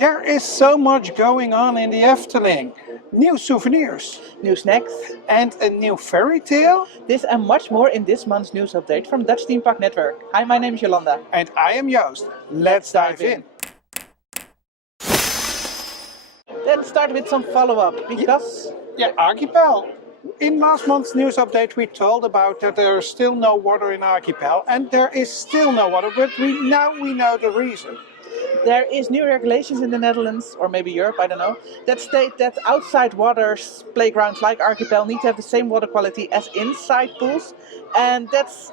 There is so much going on in the Efteling. New souvenirs. New snacks. And a new fairy tale. This and much more in this month's news update from Dutch Theme Park Network. Hi, my name is Jolanda. And I am Joost. Let's dive in. Let's start with some follow-up because... Yeah, Archipel. In last month's news update we told about that there is still no water in Archipel, and there is still no water, but now we know the reason. There is new regulations in the Netherlands, or maybe Europe, I don't know, that state that outside waters, playgrounds like Archipel need to have the same water quality as inside pools, and that's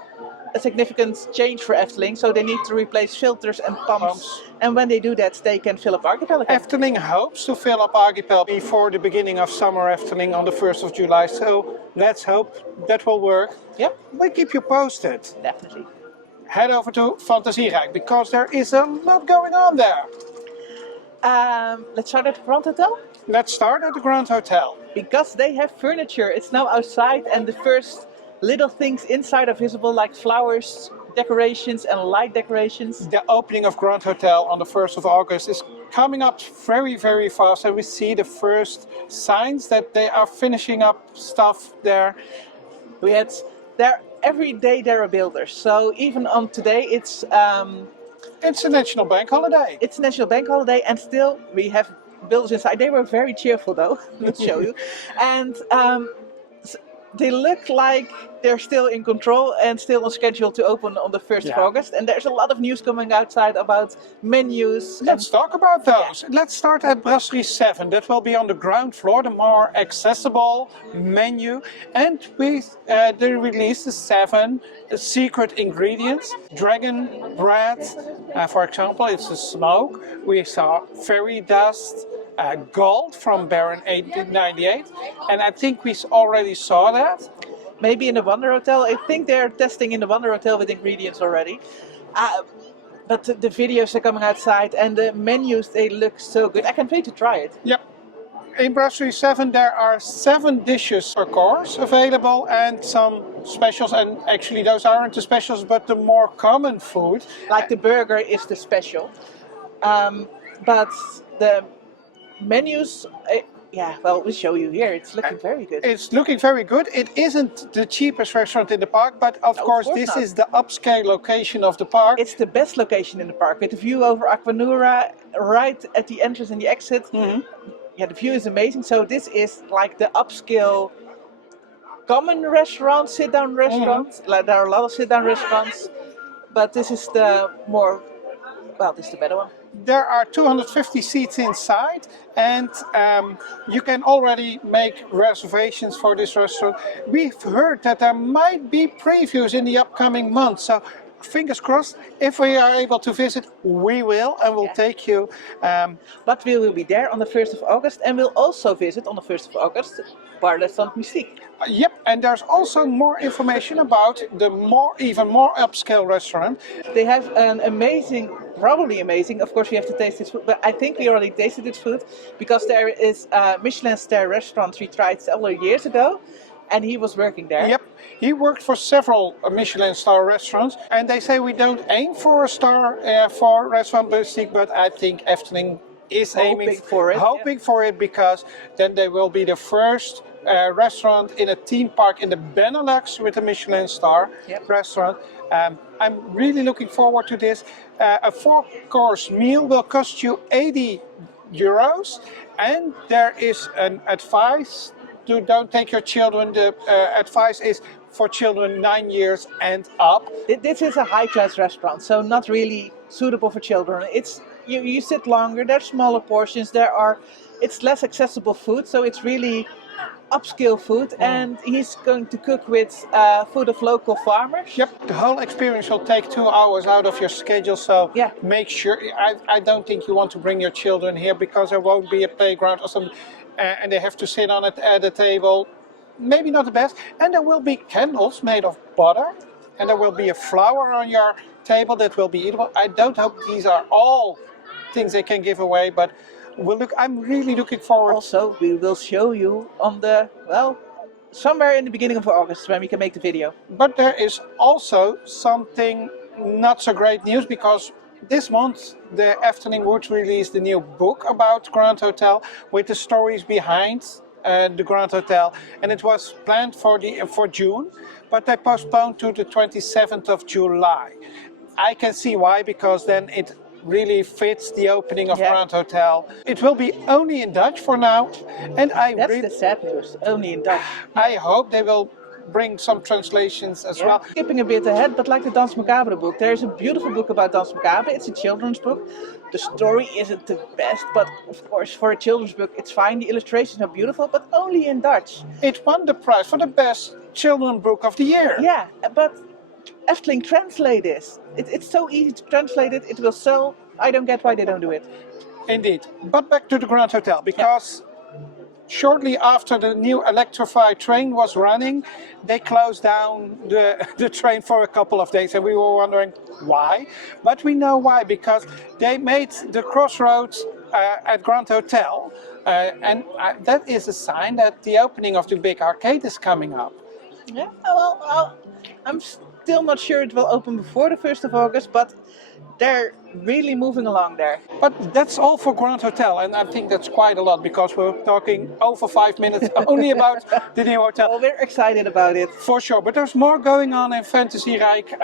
a significant change for Efteling, so they need to replace filters and pumps. And when they do that, they can fill up Archipel again. Efteling hopes to fill up Archipel before the beginning of summer Efteling on the 1st of July, so let's hope that will work. Yep. We'll keep you posted. Definitely. Head over to Fantasierijk because there is a lot going on there. Let's start at the Grand Hotel. Let's start at the Grand Hotel. Because they have furniture, it's now outside and the first little things inside are visible, like flowers, decorations and light decorations. The opening of Grand Hotel on the 1st of August is coming up very, very fast, and we see the first signs that they are finishing up stuff there. Every day there are builders, so even on today it's a national bank holiday. It's a national bank holiday, and still we have builders inside. They were very cheerful though, let's show you. And they look like they're still in control and still on schedule to open on the 1st of August. And there's a lot of news coming outside about menus. Let's talk about those. Yeah. Let's start at Brasserie 7. That will be on the ground floor, the more accessible menu. And they released the 7 secret ingredients. Dragon bread, for example, it's a smoke. We saw fairy dust. Gold from Baron 1898, and I think we already saw that. Maybe in the Wonder Hotel. I think they're testing in the Wonder Hotel with ingredients already. But the videos are coming outside and the menus, they look so good. I can't wait to try it. Yep. In Brasserie 7 there are 7 dishes per course available and some specials, and actually those aren't the specials but the more common food. Like the burger is the special. But the menus, we'll show you here. It's looking very good. It's looking very good. It isn't the cheapest restaurant in the park, but of course this is the upscale location of the park. It's the best location in the park, with the view over Aquanura, right at the entrance and the exit. Mm-hmm. Yeah, the view is amazing. So this is like the upscale common restaurant, sit-down restaurant. Mm-hmm. Like, there are a lot of sit-down restaurants, but this is the more, this is the better one. There are 250 seats inside, and you can already make reservations for this restaurant. We've heard that there might be previews in the upcoming months, so fingers crossed. If we are able to visit, we will, and we'll take you. But we will be there on the 1st of August, and we'll also visit on the 1st of August Bar Restaurant Mystique. Yep, and there's also more information about the even more upscale restaurant. They have an amazing, probably amazing, of course we have to taste this food, but I think we already tasted this food because there is a Michelin star restaurant we tried several years ago, and he was working there. Yep, he worked for several Michelin star restaurants, and they say we don't aim for a star for Restaurant Mystique, but I think Efteling is hoping for it because then they will be the first restaurant in a theme park in the Benelux with a Michelin star restaurant. I'm really looking forward to this. A 4-course meal will cost you €80, and there is an advice to don't take your children. The advice is for children 9 years and up. This is a high-class restaurant, so not really suitable for children. It's you sit longer, there's smaller portions, it's less accessible food, so it's really upscale food, and he's going to cook with food of local farmers. Yep, the whole experience will take 2 hours out of your schedule, so make sure, I don't think you want to bring your children here because there won't be a playground or something, and they have to sit on it at the table. Maybe not the best. And there will be candles made of butter, and there will be a flower on your table that will be eatable. I don't hope these are all things they can give away, but I'm really looking forward. Also, we will show you on the, somewhere in the beginning of August when we can make the video. But there is also something not so great news, because this month, the Efteling would release the new book about Grand Hotel with the stories behind the Grand Hotel, and it was planned for June, but they postponed to the 27th of July. I can see why, because then it really fits the opening of Grand Hotel. It will be only in Dutch for now, and that's the sad news. Only in Dutch. I hope they will bring some translations as well. Skipping a bit ahead, but like the Danse Macabre book, there's a beautiful book about Danse Macabre. It's a children's book. The story isn't the best, but of course for a children's book it's fine. The illustrations are beautiful, but only in Dutch. It won the prize for the best children's book of the year. Yeah, but Efteling translate this. It's so easy to translate it. It will sell. I don't get why they don't do it. Indeed. But back to the Grand Hotel, because shortly after the new electrified train was running, they closed down the train for a couple of days, and we were wondering why. But we know why, because they made the crossroads at Grand Hotel, and that is a sign that the opening of the big arcade is coming up. Yeah, well, I'm still not sure it will open before the 1st of August, but they're really moving along there. But that's all for Grand Hotel, and I think that's quite a lot, because we're talking over 5 minutes only about the new hotel. Well, we're excited about it. For sure, but there's more going on in Fantasierijk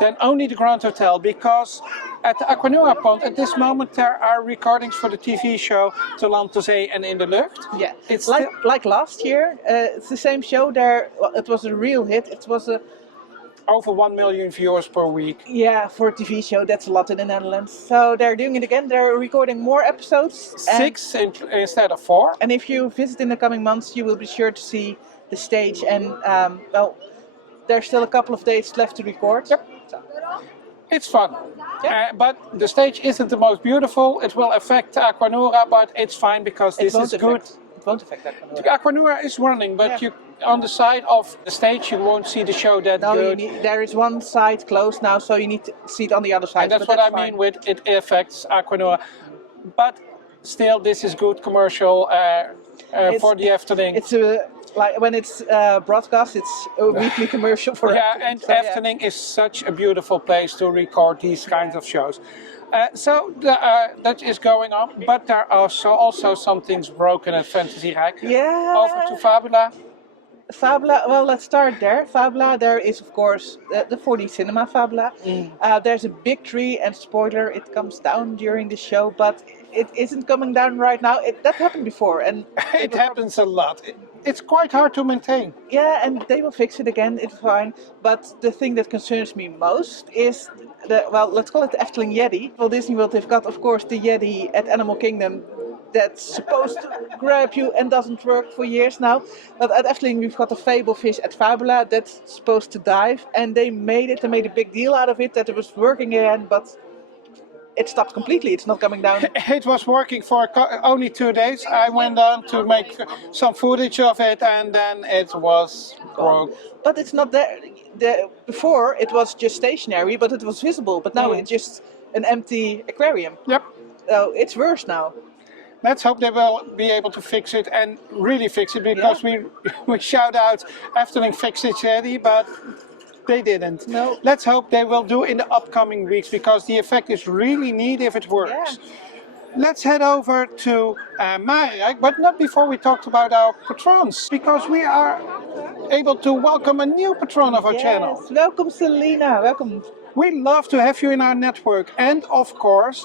than only the Grand Hotel, because at the Aquanura Pond at this moment there are recordings for the TV show Te Land, Te Zee and In de Lucht. Yeah, It's like last year, it's the same show there. Well, it was a real hit. It was over 1 million viewers per week. Yeah, for a TV show, that's a lot in the Netherlands. So they're doing it again. They're recording more episodes. 6 instead of 4. And if you visit in the coming months, you will be sure to see the stage. And well, there's still a couple of days left to record. Yep. So. It's fun. But the stage isn't the most beautiful. It will affect Aquanura, but it's fine, because this is good. It won't affect Aquanura. The Aquanura is running, but you on the side of the stage you won't see the show that good. There is one side closed now, so you need to see it on the other side. And that's what I mean with it affects Aquanura. But still, this is good commercial for the Efteling. It's like when it's broadcast, it's a weekly commercial for Efteling. And Efteling is such a beautiful place to record these kinds of shows. So that is going on, but there are also some things broken at Fantasierijk. Yeah. Over to Fabula. Fabula, well, let's start there. Fabula, there is of course the 4D cinema Fabula. There's a big tree, and spoiler, it comes down during the show, but it isn't coming down right now. That happened before, and it happens a lot. It's quite hard to maintain. Yeah, and they will fix it again, it's fine. But the thing that concerns me most is let's call it the Efteling Yeti. Well, Disney World, they've got, of course, the Yeti at Animal Kingdom that's supposed to grab you and doesn't work for years now. But at Efteling, we've got the Fabelvis at Fabula that's supposed to dive, and they made a big deal out of it, that it was working again, but it stopped completely. It's not coming down. It was working for only 2 days. I went on to make some footage of it, and then it was broke. But it's not there. Before it was just stationary, but it was visible. But now it's just an empty aquarium. Yep. So it's worse now. Let's hope they will be able to fix it, and really fix it, because we shout out Efteling fix it Yeti, but they didn't. No. Let's hope they will do in the upcoming weeks, because the effect is really neat if it works. Yeah. Let's head over to Maairijk, but not before we talked about our patrons, because we are able to welcome a new patron of our channel. Welcome, Selena. Welcome. We love to have you in our network, and of course,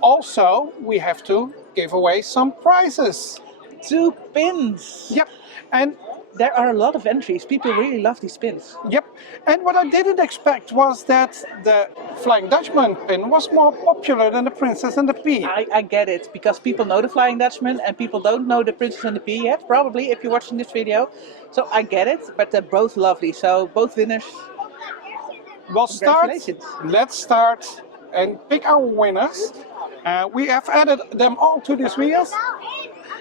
also we have to give away some prizes. 2 pins. Yep, and there are a lot of entries. People really love these pins. Yep, and what I didn't expect was that the Flying Dutchman pin was more popular than the Princess and the Pea. I get it, because people know the Flying Dutchman and people don't know the Princess and the Pea yet, probably, if you're watching this video. So I get it, but they're both lovely. So both winners. Let's start and pick our winners. We have added them all to these wheels.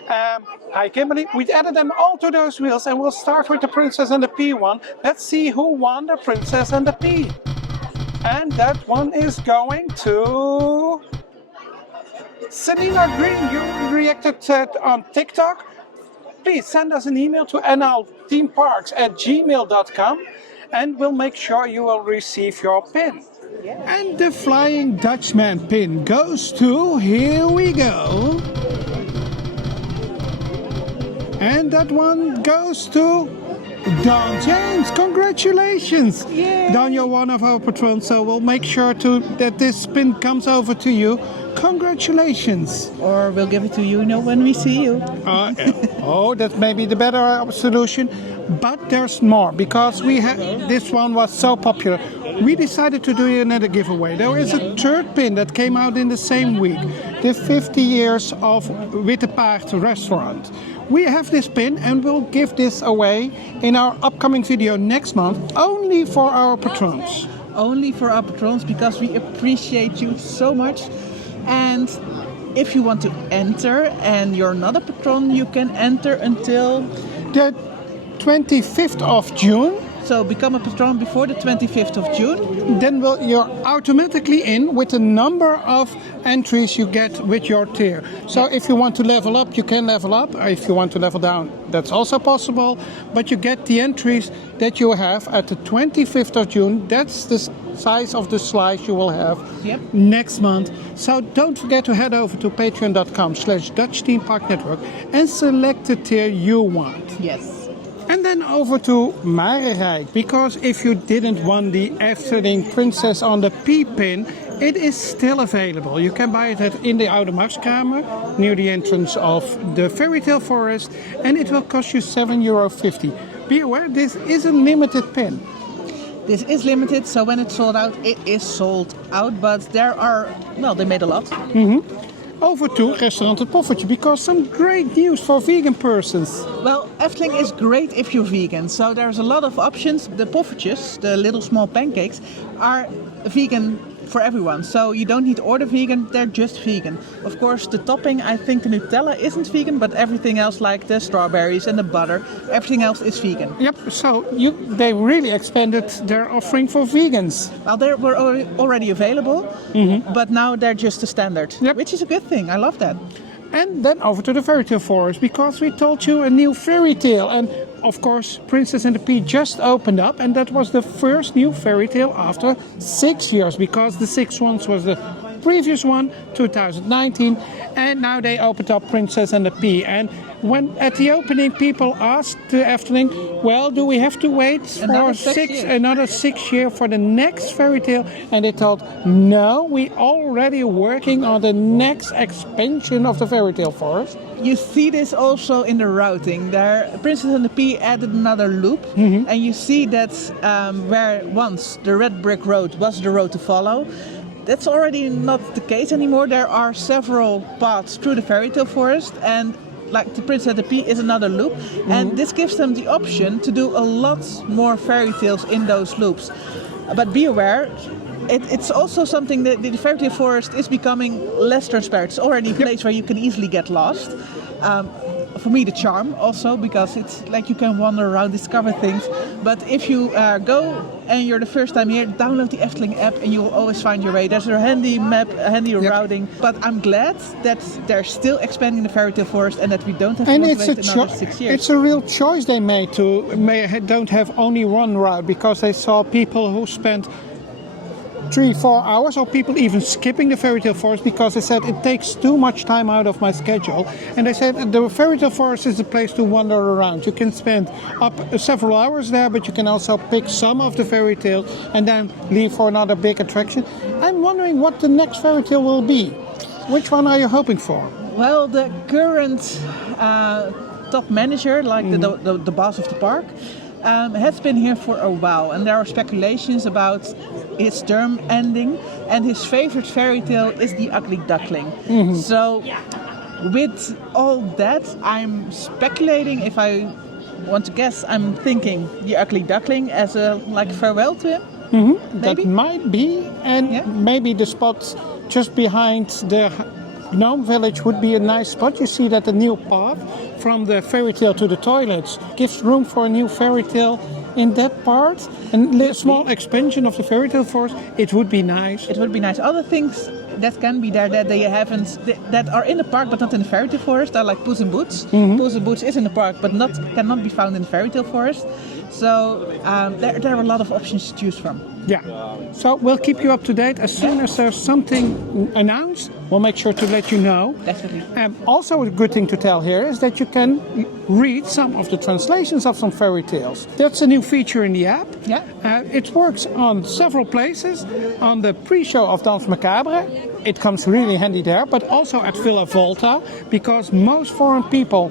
Hi Kimberly, we added them all to those wheels, and we'll start with the Princess and the Pea one. Let's see who won the Princess and the Pea. And that one is going to Selena Green. You reacted on TikTok. Please send us an email to nlthemeparks@gmail.com, and we'll make sure you will receive your pin. And the Flying Dutchman pin goes to, here we go. And that one goes to Don James. Congratulations! Yay. Don, you're one of our patrons, so we'll make sure that this pin comes over to you. Congratulations! Or we'll give it to you, when we see you. Oh, that may be the better solution. But there's more, because this one was so popular. We decided to do another giveaway. There is a third pin that came out in the same week. The 50 years of Witte Paard restaurant. We have this pin and we'll give this away in our upcoming video next month, only for our patrons. Only for our patrons, because we appreciate you so much. And if you want to enter and you're not a patron, you can enter until the 25th of June. So become a patron before the 25th of June. Then you're automatically in with the number of entries you get with your tier. So if you want to level up, you can level up. If you want to level down, that's also possible. But you get the entries that you have at the 25th of June. That's the size of the slice you will have next month. So don't forget to head over to patreon.com/Dutch Theme Park Network and select the tier you want. Yes. And then over to Marenrijk, because if you didn't want the Efteling Princess on the P-pin, it is still available. You can buy it in the Oude Marktkamer, near the entrance of the Fairytale Forest, and it will cost you €7.50. Be aware, this is a limited pin. This is limited, so when it's sold out, it is sold out, but there are, they made a lot. Over to Restaurant Het Poffertje, because some great news for vegan persons. Well, Efteling is great if you're vegan, so there's a lot of options. The poffertjes, the little small pancakes, are vegan for everyone. So you don't need to order vegan, they're just vegan. Of course, the topping, I think the Nutella isn't vegan, but everything else like the strawberries and the butter, everything else is vegan. Yep, so they really expanded their offering for vegans. Well, they were already available, but now they're just a standard, which is a good thing. I love that. And then over to the Fairytale Forest, because we told you a new fairy tale. And of course, Princess and the Pea just opened up, and that was the first new fairy tale after 6 years, because the sixth one was the previous one, 2019, and now they opened up Princess and the Pea. And when at the opening, people asked the Efteling, well, do we have to wait for another 6 years for the next fairy tale? And they told, no, we already working on the next expansion of the Fairy Tale Forest. You see this also in the routing. There, Princess and the Pea added another loop, and you see that where once the red brick road was the road to follow, that's already not the case anymore. There are several paths through the Fairy Tale Forest, and like the Princess and the Pea is another loop, and this gives them the option to do a lot more fairy tales in those loops. But be aware, it's also something that the Fairy Tale Forest is becoming less transparent. It's already a place where you can easily get lost. For me, the charm also, because it's like you can wander around, discover things. But if you go and you're the first time here, download the Efteling app and you will always find your way. There's a handy map, a handy routing. But I'm glad that they're still expanding the Fairy Tale Forest and that we don't have to wait another 6 years. It's a real choice they made don't have only one route, because they saw people who spent 3-4 hours, or people even skipping the Fairy Tale Forest, because they said it takes too much time out of my schedule. And they said the Fairy Tale Forest is a place to wander around. You can spend up several hours there, but you can also pick some of the fairy tale and then leave for another big attraction. I'm wondering what the next fairy tale will be. Which one are you hoping for? Well, the current top manager, like the boss of the park, has been here for a while, and there are speculations about his term ending, and his favorite fairy tale is the ugly duckling. So with all that, I'm speculating, if I want to guess, I'm thinking the ugly duckling as a farewell to him. Maybe? That might be, and maybe the spot just behind the Gnome Village would be a nice spot. You see that the new path from the fairy tale to the toilets gives room for a new fairy tale in that part. And a small expansion of the Fairy Tale Forest, it would be nice. It would be nice. Other things that can be there that they haven't, that are in the park but not in the Fairy Tale Forest, are like Puss in Boots. Puss in Boots is in the park but cannot be found in the Fairy Tale Forest. So there are a lot of options to choose from. Yeah. So we'll keep you up to date as soon as there's something announced. We'll make sure to let you know. Definitely. Also, a good thing to tell here is that you can read some of the translations of some fairy tales. That's a new feature in the app. Yeah. It works on several places. On the pre-show of Danse Macabre, it comes really handy there, but also at Villa Volta, because most foreign people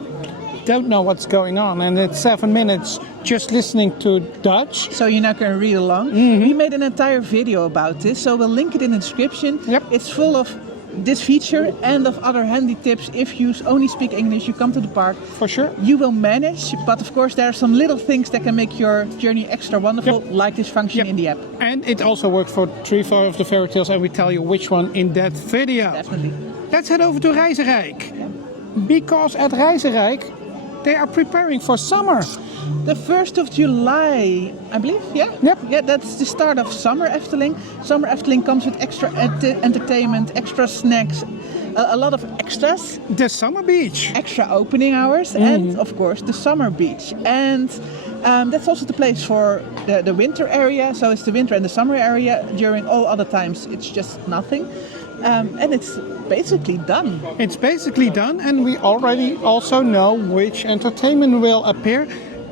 don't know what's going on, and it's 7 minutes just listening to Dutch. So you now can read along. We made an entire video about this, so we'll link it in the description. Yep. It's full of this feature and of other handy tips. If you only speak English, you come to the park. For sure. You will manage, but of course there are some little things that can make your journey extra wonderful, like this function in the app. And it also works for 3-4 of the fairy tales, and we tell you which one in that video. Definitely. Let's head over to Reizenrijk. Because at Reizenrijk, they are preparing for summer. The 1st of July, I believe, yeah? Yep. Yeah, that's the start of Summer Efteling. Summer Efteling comes with extra entertainment, extra snacks, a lot of extras. The summer beach. Extra opening hours, and of course the summer beach. And that's also the place for the winter area. So it's the winter and the summer area. During all other times, it's just nothing. And it's basically done. It's basically done, and we already also know which entertainment will appear.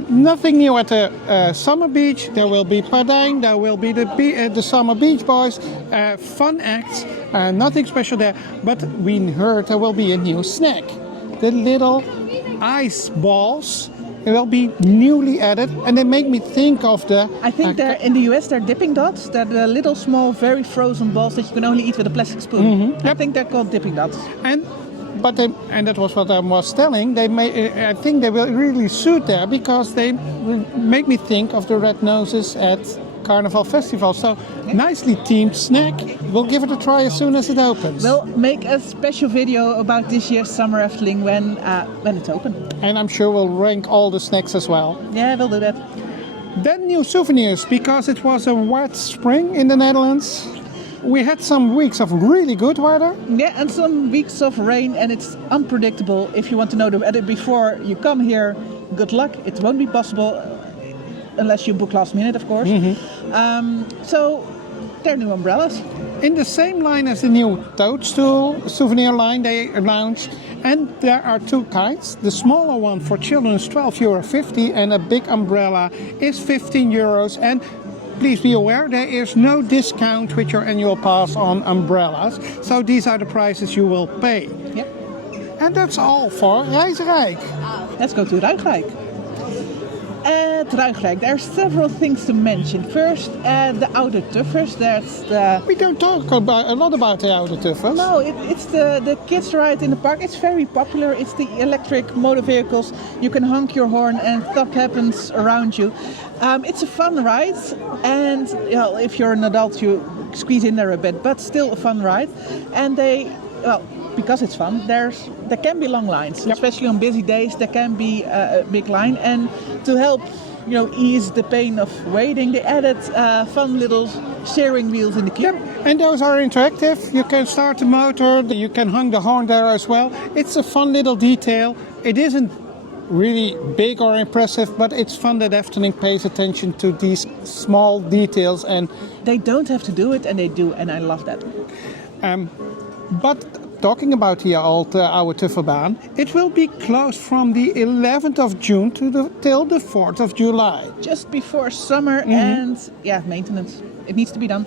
Nothing new at the summer beach. There will be Pardijn, there will be the summer beach boys, fun acts, nothing special there. But we heard there will be a new snack. The little ice balls will be newly added, and they make me think of the... I think they're in the US, they're dipping dots. They're the little small, very frozen balls that you can only eat with a plastic spoon. I think they're called dipping dots. And that was what I was telling. I think they will really suit there, because they make me think of the red noses at Carnival Festival. So nicely themed snack. We'll give it a try as soon as it opens. We'll make a special video about this year's Summer Efteling when it's open. And I'm sure we'll rank all the snacks as well. Yeah, we'll do that. Then new souvenirs, because it was a wet spring in the Netherlands. We had some weeks of really good weather. Yeah, and some weeks of rain, and it's unpredictable. If you want to know the weather before you come here, good luck. It won't be possible unless you book last minute, of course. So they're new umbrellas. In the same line as the new Toadstool souvenir line they announced. And there are 2 kinds. The smaller one for children is €12.50, and a big umbrella is €15. And please be aware, there is no discount with your annual pass on umbrellas. So these are the prices you will pay. Yep. And that's all for Reizenrijk. Let's go to Ruigrijk. At Ruigrijk, there are several things to mention. First, the Oude Tuffers. That's the... We don't talk a lot about the Oude Tuffers. No, it's the kids ride in the park. It's very popular. It's the electric motor vehicles. You can honk your horn and stuff happens around you. It's a fun ride, and if you're an adult, you squeeze in there a bit, but still a fun ride. And because it's fun, there can be long lines, especially on busy days. There can be a big line, and to help ease the pain of waiting, they added fun little steering wheels in the queue. Yep. And those are interactive. You can start the motor, you can hang the horn there as well. It's a fun little detail. It isn't really big or impressive, but it's fun that Efteling pays attention to these small details, and they don't have to do it, and they do, and I love that. But talking about the old Oude Tufferbaan, it will be closed from the 11th of June till the 4th of July. Just before summer, and maintenance. It needs to be done.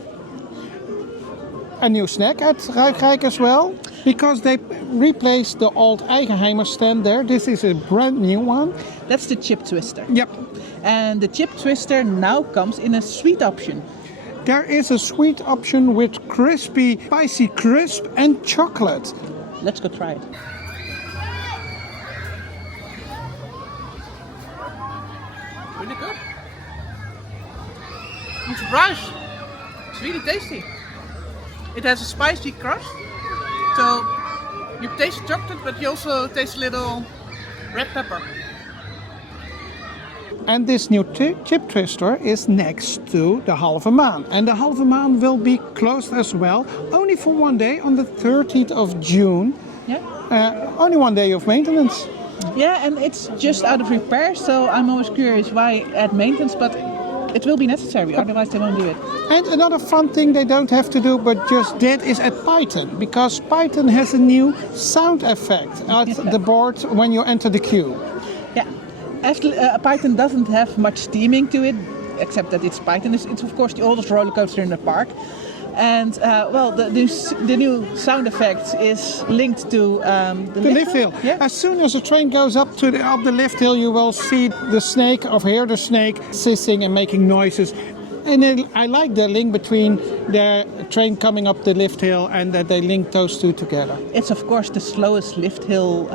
A new snack at Ruigrijk as well, because they replaced the old Eigenheimer stand there. This is a brand new one. That's the chip twister. Yep. And the chip twister now comes in a sweet option. There is a sweet option with crispy, spicy crisp and chocolate. Let's go try it. Really good. I'm surprised. It's really tasty. It has a spicy crust, so you taste chocolate, but you also taste a little red pepper. And this new chip twister is next to the Halve Maan. And the Halve Maan will be closed as well, only for one day on the 30th of June. Yeah. Only one day of maintenance. Yeah, and it's just out of repair, so I'm always curious why add maintenance, but it will be necessary, otherwise they won't do it. And another fun thing they don't have to do but just did is at Python, because Python has a new sound effect at the board when you enter the queue. Yeah, actually, Python doesn't have much theming to it, except that it's Python. It's of course the oldest roller coaster in the park. And well, the new sound effect is linked to the lift hill. Yeah. As soon as the train goes up the lift hill, you will see the snake, or hear the snake hissing and making noises. And I like the link between the train coming up the lift hill and that they link those two together. It's of course the slowest lift hill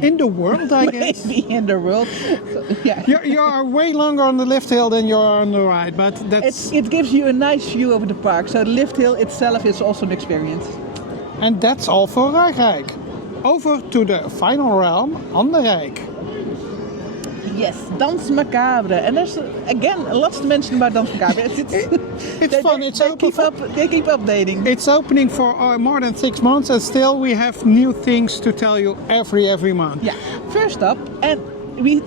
in the world, I guess. Maybe in the world. So, yeah. You are way longer on the lift hill than you are on the ride, but it gives you a nice view over the park. So the lift hill itself is also an experience. And that's all for Rijk. Over to the final realm on the Rijk. Yes, Danse Macabre. And there's, again, lots to mention about Danse Macabre. It's fun. They keep updating. It's opening for more than 6 months, and still we have new things to tell you every month. Yeah. First up, and we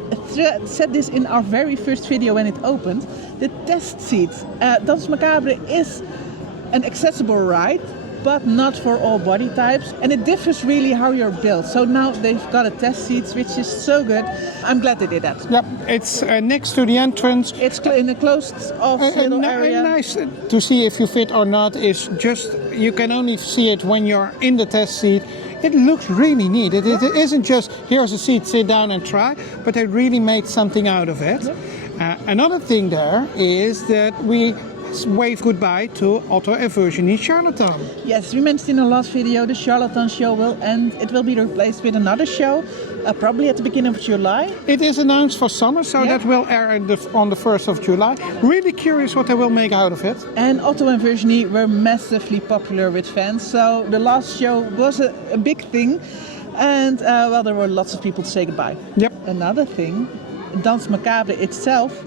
said this in our very first video when it opened, the test seats. Danse Macabre is an accessible ride, but not for all body types, and it differs really how you're built. So now they've got a test seats, which is so good. I'm glad they did that. Yep, it's next to the entrance. It's in a closed off little area. And nice to see if you fit or not is just, you can only see it when you're in the test seat. It looks really neat. It isn't just, here's a seat, sit down and try, but they really made something out of it. Yeah. Another thing there is that we wave goodbye to Otto and Virginie Charlatan. Yes, we mentioned in the last video the Charlatan show will end. It will be replaced with another show, probably at the beginning of July. It is announced for summer, so that will air on the 1st of July. Really curious what they will make out of it. And Otto and Virginie were massively popular with fans, so the last show was a big thing. And well, there were lots of people to say goodbye. Yep. Another thing, Danse Macabre itself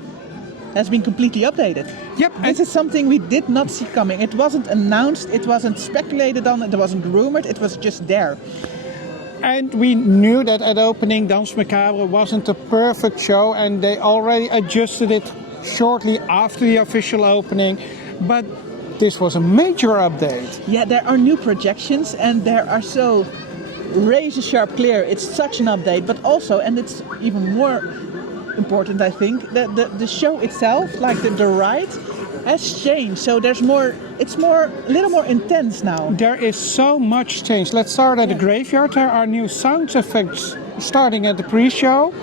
has been completely updated. Yep. This is something we did not see coming. It wasn't announced, it wasn't speculated on, it wasn't rumored, it was just there. And we knew that at opening Danse Macabre wasn't a perfect show, and they already adjusted it shortly after the official opening. But this was a major update. Yeah, there are new projections, and there are so razor sharp clear. It's such an update, but also, and it's even more important, I think, that the show itself, like the ride, has changed. So there's more, it's a little more intense now. There is so much change. Let's start at the graveyard. There are new sound effects starting at the pre-show.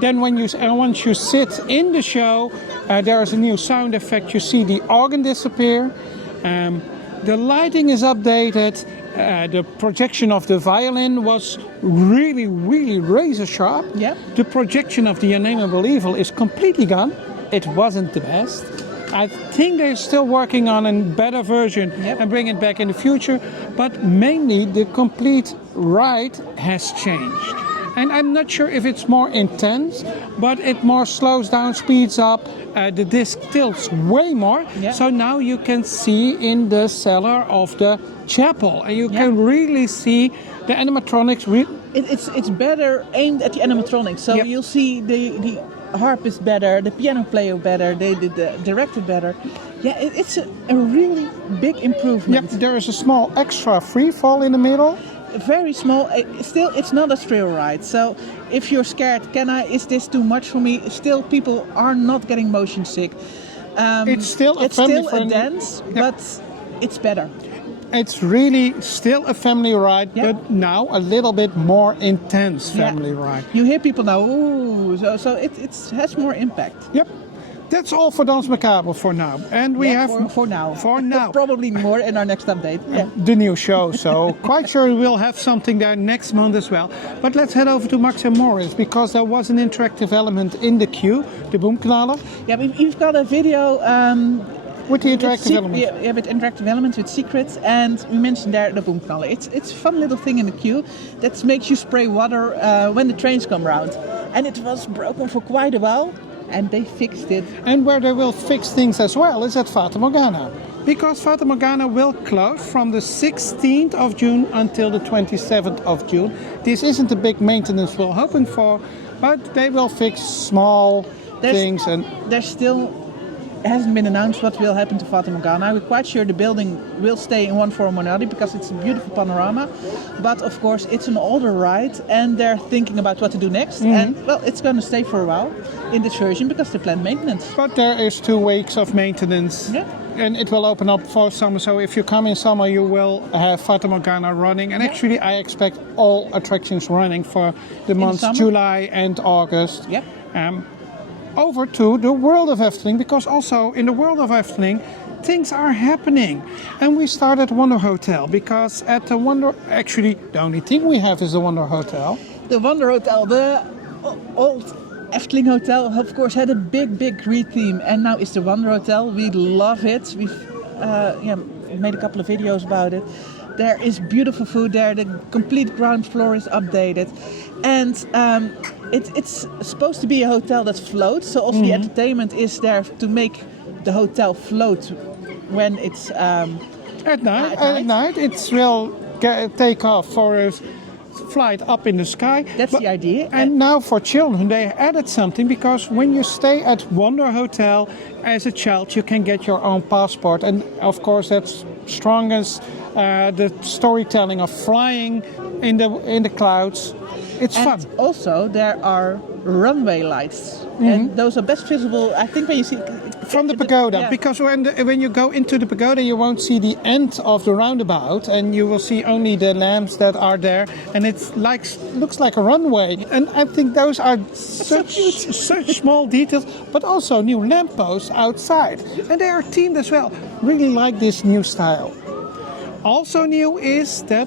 Then once you sit in the show, there is a new sound effect. You see the organ disappear. The lighting is updated. The projection of the violin was really razor sharp. Yeah. The projection of the Unnameable Evil is completely gone. It wasn't the best. I think they're still working on a better version and bring it back in the future. But mainly the complete ride has changed. And I'm not sure if it's more intense, but it more slows down, speeds up. The disc tilts way more. Yeah. So now you can see in the cellar of the chapel, and you can really see the animatronics. It's better aimed at the animatronics. So you'll see the harpist better, the piano player better, the director better. Yeah, it's a really big improvement. Yep, there is a small extra free fall in the middle. Very small. Still, it's not a thrill ride. So if you're scared, is this too much for me? Still, people are not getting motion sick. It's still a dance, but it's better. It's really still a family ride, but now a little bit more intense family ride. You hear people now, ooh, so it has more impact. Yep. That's all for Danse Macabre for now. And we have... For now. For now. Probably more in our next update. Yeah. The new show. So quite sure we'll have something there next month as well. But let's head over to Max and Morris, because there was an interactive element in the queue, the boomknaller. Yeah, we've got a video... with the interactive element. Yeah, with interactive elements, with secrets, and we mentioned there the boomknaller. It's a fun little thing in the queue that makes you spray water when the trains come around. And it was broken for quite a while, and they fixed it. And where they will fix things as well is at Fata Morgana. Because Fata Morgana will close from the 16th of June until the 27th of June. This isn't the big maintenance we're hoping for, but they will fix small things. And there's still hasn't been announced what will happen to Fata Morgana. We're quite sure the building will stay in one form or another because it's a beautiful panorama. But of course, it's an older ride and they're thinking about what to do next. And well, it's going to stay for a while in this version because they plan maintenance. But there is 2 weeks of maintenance. Yeah. And it will open up for summer. So if you come in summer, you will have Fata Morgana running. And actually, I expect all attractions running for the months July and August. Yeah. Over to the world of Efteling, because also in the world of Efteling things are happening. And we start at Wonder Hotel, because at the Wonder, actually the only thing we have is the Wonder Hotel. The Wonder Hotel, the old Efteling Hotel, of course, had a big green theme, and now it's the Wonder Hotel. We love it. We've made a couple of videos about it. There is beautiful food there. The complete ground floor is updated, and it's supposed to be a hotel that floats. So also the entertainment is there to make the hotel float when it's at night. At night, it will take off for a flight up in the sky. That's the idea. And now for children, they added something, because when you stay at Wonder Hotel as a child, you can get your own passport, and of course that's strongest. The storytelling of flying in the clouds. It's fun. Also, there are runway lights, and those are best visible, I think, when you see from the pagoda. Because when you go into the pagoda, you won't see the end of the roundabout, and you will see only the lamps that are there, and it looks like a runway. And I think those are such small details, but also new lampposts outside, and they are themed as well. Really like this new style. Also new is that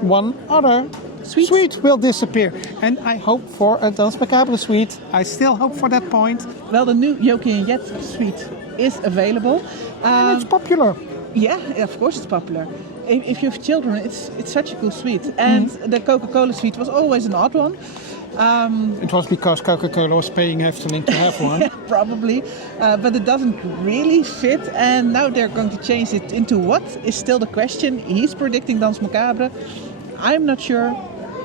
one other suite will disappear. And I hope for a Danse Macabre suite. I still hope for that point. Well, the new Yoki and Jet suite is available. And it's popular. Yeah, of course it's popular. If you have children, it's such a cool suite. And the Coca-Cola suite was always an odd one. It was because Coca-Cola was paying Efteling to have one. Probably, but it doesn't really fit, and now they're going to change it into what is still the question. He's predicting Danse Macabre. I'm not sure.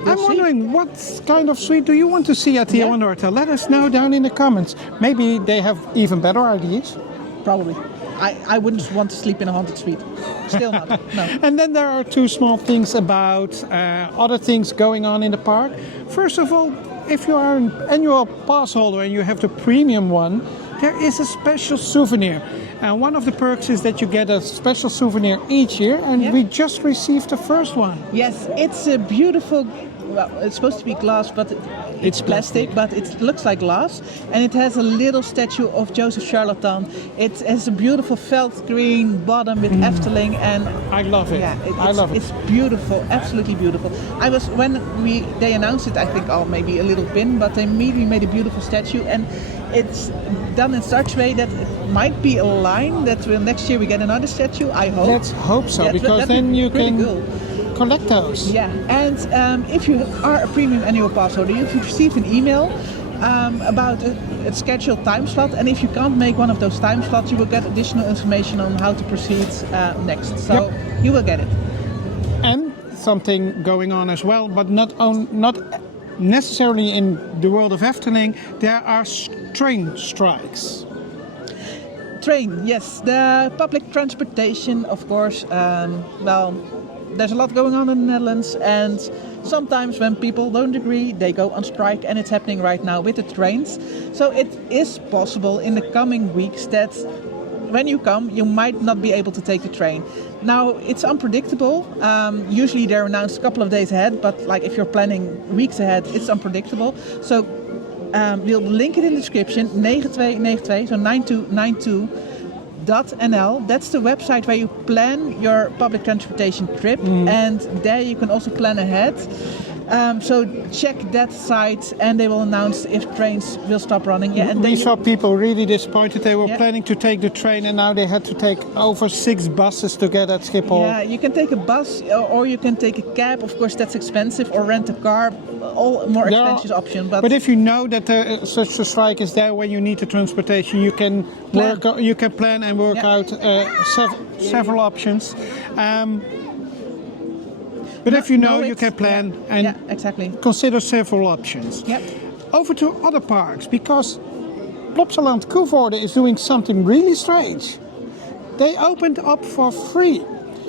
I'm wondering, what kind of suite do you want to see at the Wonder Hotel? Let us know down in the comments. Maybe they have even better ideas. Probably. I wouldn't want to sleep in a haunted suite. Still not, no. And then there are 2 small things about other things going on in the park. First of all, if you are an annual pass holder and you have the premium one, there is a special souvenir. And one of the perks is that you get a special souvenir each year, and we just received the first one. Yes, it's a beautiful, well, it's supposed to be glass, but it's plastic, but it looks like glass. And it has a little statue of Joseph Charlatan. It has a beautiful felt green bottom with Efteling, and I love it. Yeah, I love it. It's beautiful, absolutely beautiful. They announced it, I think, maybe a little pin, but they immediately made a beautiful statue, and it's done in such a way that it might be a line that next year we get another statue. I hope. Let's hope so, because then you can collect those. Yeah, and if you are a premium annual pass holder, you've received an email about a scheduled time slot, and if you can't make one of those time slots, you will get additional information on how to proceed next. So you will get it. And something going on as well, but not necessarily in the world of Efteling, there are train strikes. Train, yes, the public transportation, of course. Well, there's a lot going on in the Netherlands, and sometimes when people don't agree, they go on strike, and it's happening right now with the trains. So it is possible in the coming weeks that when you come, you might not be able to take the train. Now, it's unpredictable. Usually they're announced a couple of days ahead, but like if you're planning weeks ahead, it's unpredictable. So we'll link it in the description, 9292, so 9292.nl. That's the website where you plan your public transportation trip, and there you can also plan ahead. So check that site, and they will announce if trains will stop running. Yeah, and we saw people really disappointed. They were planning to take the train, and now they had to take over 6 buses to get at Schiphol. Yeah, you can take a bus, or you can take a cab. Of course, that's expensive, or rent a car. All more expensive options. But if you know that such a strike is there when you need the transportation, you can plan and work out several options. But if you know, you can plan and exactly. consider several options. Yep. Over to other parks, because Popsuland Koevoorde is doing something really strange. They opened up for free.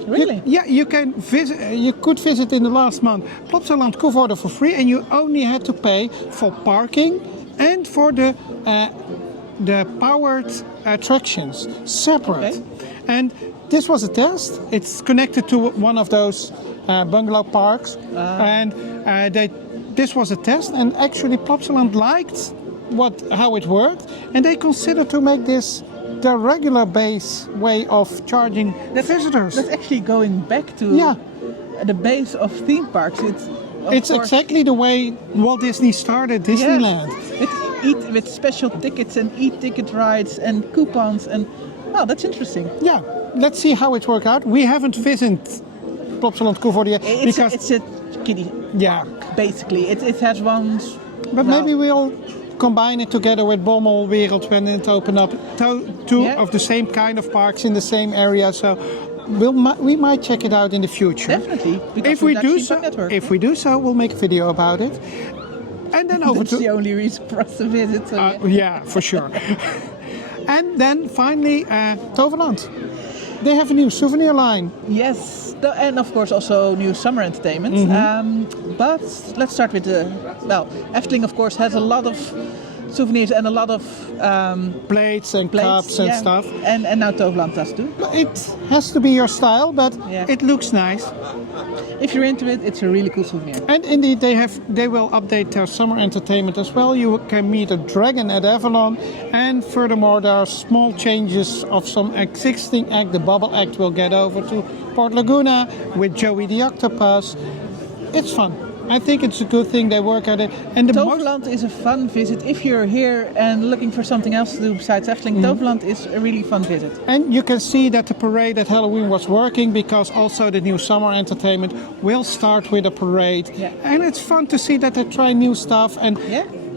Really? You can visit. You could visit in the last month Popsuland Koevoorde for free, and you only had to pay for parking and for the powered attractions separate. Okay. And this was a test. It's connected to one of those bungalow parks, and this was a test. And actually, Popsuland liked how it worked, and they considered to make this the regular base way of charging visitors. That's actually going back to the base of theme parks. It's exactly the way Walt Disney started Disneyland. Yes. With special tickets and e-ticket rides and coupons and that's interesting. Yeah, let's see how it works out. We haven't visited Popsuland Koevoorde yet because it's a kiddie park basically. It has one. But maybe we'll combine it together with Bommelwereld when it open up. Two of the same kind of parks in the same area. So we might check it out in the future. Definitely. If we do so, we'll make a video about it. And then over That's the only reason for us to visit. So yeah, for sure. And then finally, Toverland. They have a new souvenir line. Yes, and of course also new summer entertainment. But let's start with Efteling of course has a lot of souvenirs and a lot of plates and cups and stuff. And now Toverland does too. It has to be your style, but it looks nice. If you're into it, it's a really cool souvenir. And indeed, they will update their summer entertainment as well. You can meet a dragon at Avalon, and furthermore, there are small changes of some existing act. The Bubble Act will get over to Port Laguna with Joey the Octopus. It's fun. I think it's a good thing they work at it. And Toverland is a fun visit. If you're here and looking for something else to do besides Efteling, Toverland is a really fun visit. And you can see that the parade at Halloween was working because also the new summer entertainment will start with a parade. Yeah. And it's fun to see that they try new stuff and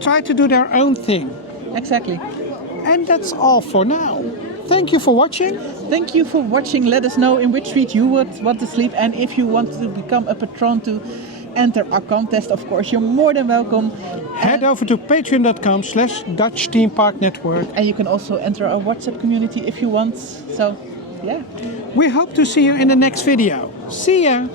try to do their own thing. Exactly. And that's all for now. Thank you for watching. Thank you for watching. Let us know in which street you would want to sleep, and if you want to become a patron to enter our contest, of course, you're more than welcome. Head over to patreon.com/Dutch Theme Park Network. And you can also enter our WhatsApp community if you want. So, yeah. We hope to see you in the next video. See ya!